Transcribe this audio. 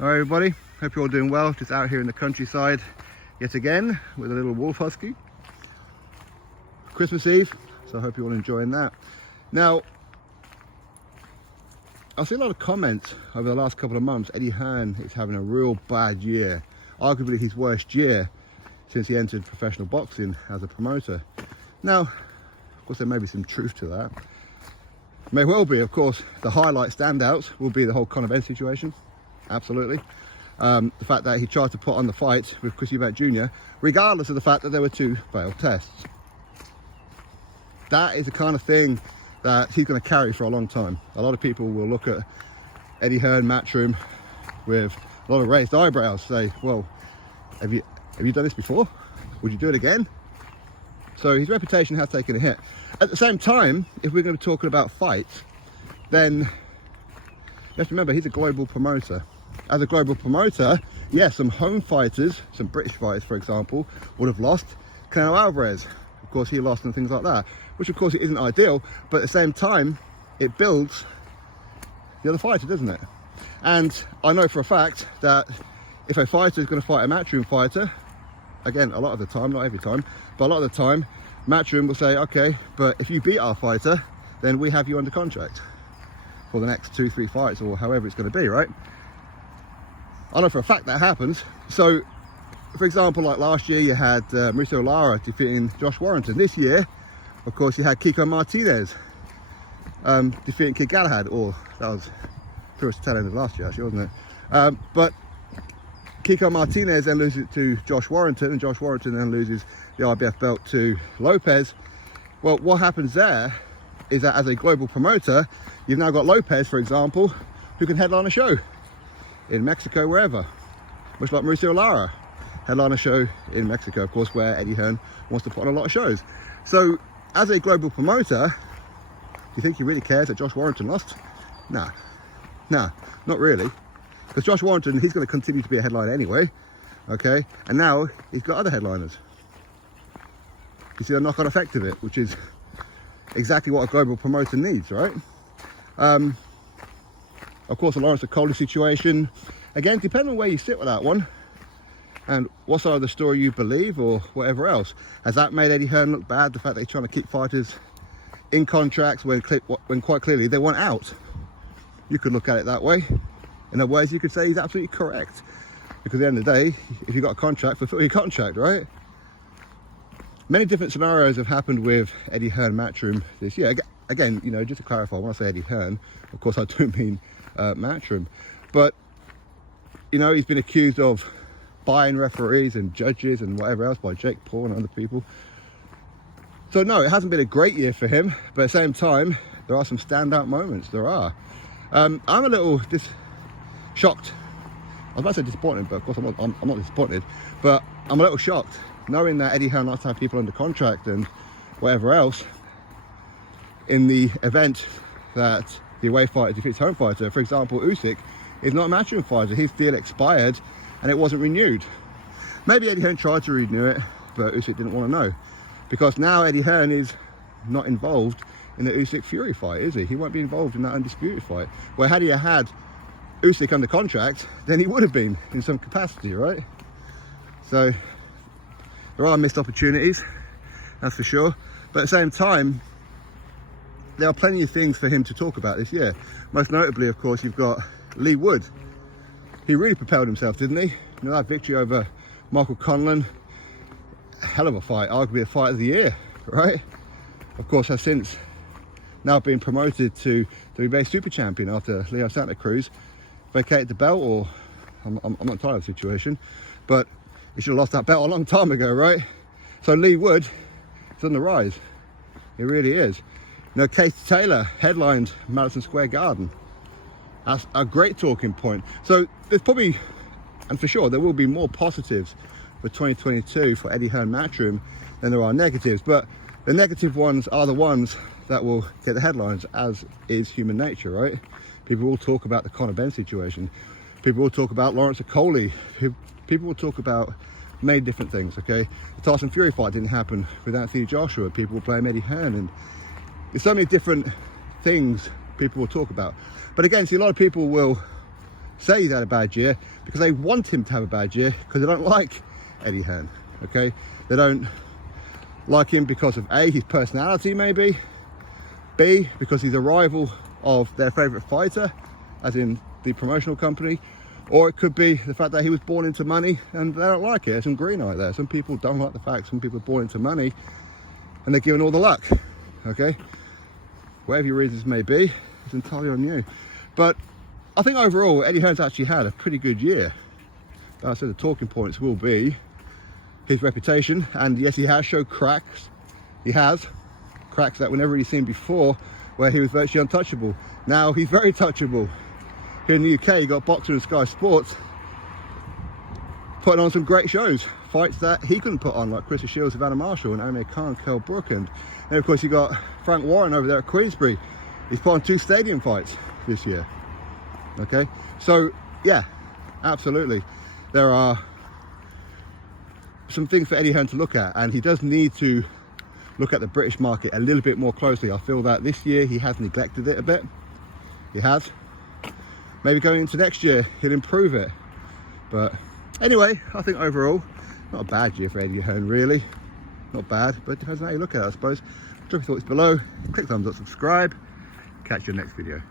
Alright everybody, hope you're all doing well. Just out here in the countryside yet again with a little wolf husky. Christmas Eve, so I hope you're all enjoying that. Now, I've seen a lot of comments over the last couple of months. Eddie Hearn is having a real bad year, arguably his worst year since he entered professional boxing as a promoter. Now, of course, there may be some truth to that. May well be, of course. The highlight standouts will be the whole Conor Benn situation, absolutely. The fact that he tried to put on the fight with Chris Eubank Jr., regardless of the fact that there were 2 failed tests. That is the kind of thing that he's going to carry for a long time. A lot of people will look at Eddie Hearn, Matchroom, with a lot of raised eyebrows, say, well, have you done this before? Would you do it again? So his reputation has taken a hit. At the same time, if we're going to be talking about fights, then you have to remember he's a global promoter. As a global promoter, yes, some home fighters, some British fighters, for example, would have lost. Canelo Alvarez, of course, he lost and things like that, which of course it isn't ideal, but at the same time, it builds the other fighter, doesn't it? And I know for a fact that if a fighter is going to fight a Matchroom fighter, again, a lot of the time, not every time, but a lot of the time, Matchroom will say, okay, but if you beat our fighter, then we have you under contract for the next 2-3 fights or however it's going to be, right? I know for a fact that happens. So, for example, like last year, you had Mauricio Lara defeating Josh Warrington. This year, of course, you had Kiko Martinez defeating Kid Galahad, or that was towards the tail end of last year, actually, wasn't it? But Kiko Martinez then loses it to Josh Warrington, and Josh Warrington then loses the IBF belt to Lopez. Well, what happens there is that as a global promoter, you've now got Lopez, for example, who can headline a show in Mexico, wherever. Much like Mauricio Lara, headline a show in Mexico, of course, where Eddie Hearn wants to put on a lot of shows. So, as a global promoter, do you think he really cares that Josh Warrington lost? Nah, not really. Because Josh Warrington, he's going to continue to be a headliner anyway, okay? And now he's got other headliners. You see the knock-on effect of it, which is exactly what a global promoter needs, right? Of course, the Lawrence Coley situation, again, depending on where you sit with that one and what side of the story you believe or whatever else. Has that made Eddie Hearn look bad? The fact that he's trying to keep fighters in contracts when quite clearly they want out. You could look at it that way. In other words, you could say he's absolutely correct. Because at the end of the day, if you've got a contract, fulfill your contract, right? Many different scenarios have happened with Eddie Hearn Matchroom this year. Again, you know, just to clarify, when I say Eddie Hearn, of course I do mean Matchroom. But, you know, he's been accused of buying referees and judges and whatever else by Jake Paul and other people. So no, it hasn't been a great year for him, but at the same time, there are some standout moments, there are. I'm a little shocked. I was about to say disappointed, but of course I'm not disappointed, but I'm a little shocked knowing that Eddie Hearn likes to have people under contract and whatever else in the event that the away fighter defeats home fighter. For example, Usyk is not a Matchroom fighter. His deal expired and it wasn't renewed. Maybe Eddie Hearn tried to renew it, but Usyk didn't want to know, because now Eddie Hearn is not involved in the Usyk Fury fight, is he? He won't be involved in that undisputed fight. Where had he had Usyk under contract, then he would have been in some capacity, right? So there are missed opportunities, that's for sure. But at the same time, there are plenty of things for him to talk about this year. Most notably, of course, you've got Lee Wood. He really propelled himself, didn't he? You know, that victory over Michael Conlan, hell of a fight, arguably a fight of the year, right? Of course, has since now been promoted to WBA Super Champion after Leo Santa Cruz vacated the belt, or I'm not entirely of the situation, but he should have lost that belt a long time ago, right? So Lee Wood is on the rise. He really is. You know, Keith Taylor headlined Madison Square Garden. That's a great talking point. So there's probably, and for sure, there will be more positives for 2022 for Eddie Hearn Matchroom than there are negatives. But the negative ones are the ones that will get the headlines, as is human nature, right? People will talk about the Conor Benn situation. People will talk about Lawrence Coley. People will talk about many different things, okay? The Tyson Fury fight didn't happen with Anthony Joshua. People will blame Eddie Hearn, and there's so many different things people will talk about. But again, see, a lot of people will say he's had a bad year because they want him to have a bad year, because they don't like Eddie Hearn, okay? They don't like him because of A, his personality maybe, B, because he's a rival of their favourite fighter, as in the promotional company, or it could be the fact that he was born into money and they don't like it. There's some green eye there. Some people don't like the fact some people are born into money and they're given all the luck, okay? Whatever your reasons may be, it's entirely on you. But I think overall, Eddie Hearn's actually had a pretty good year. Like I said, the talking points will be his reputation, and yes, he has showed cracks. He has cracks that were never really seen before, where he was virtually untouchable. Now he's very touchable. Here in the UK, you got Boxer and Sky Sports putting on some great shows, fights that he couldn't put on, like Chris Shields, Savannah Marshall, and Amir Khan, Kell Brook, and then of course you got Frank Warren over there at Queensbury. He's put on 2 stadium fights this year. Okay, so yeah, absolutely, there are some things for Eddie Hearn to look at, and he does need to look at the British market a little bit more closely. I feel that this year he has neglected it a bit. He has. Maybe going into next year he'll improve it. But anyway, I think overall not a bad year for Eddie Hearn, really. Not bad, but it depends on how you look at it, I suppose. Drop your thoughts below, click thumbs up, subscribe. Catch you in the next video.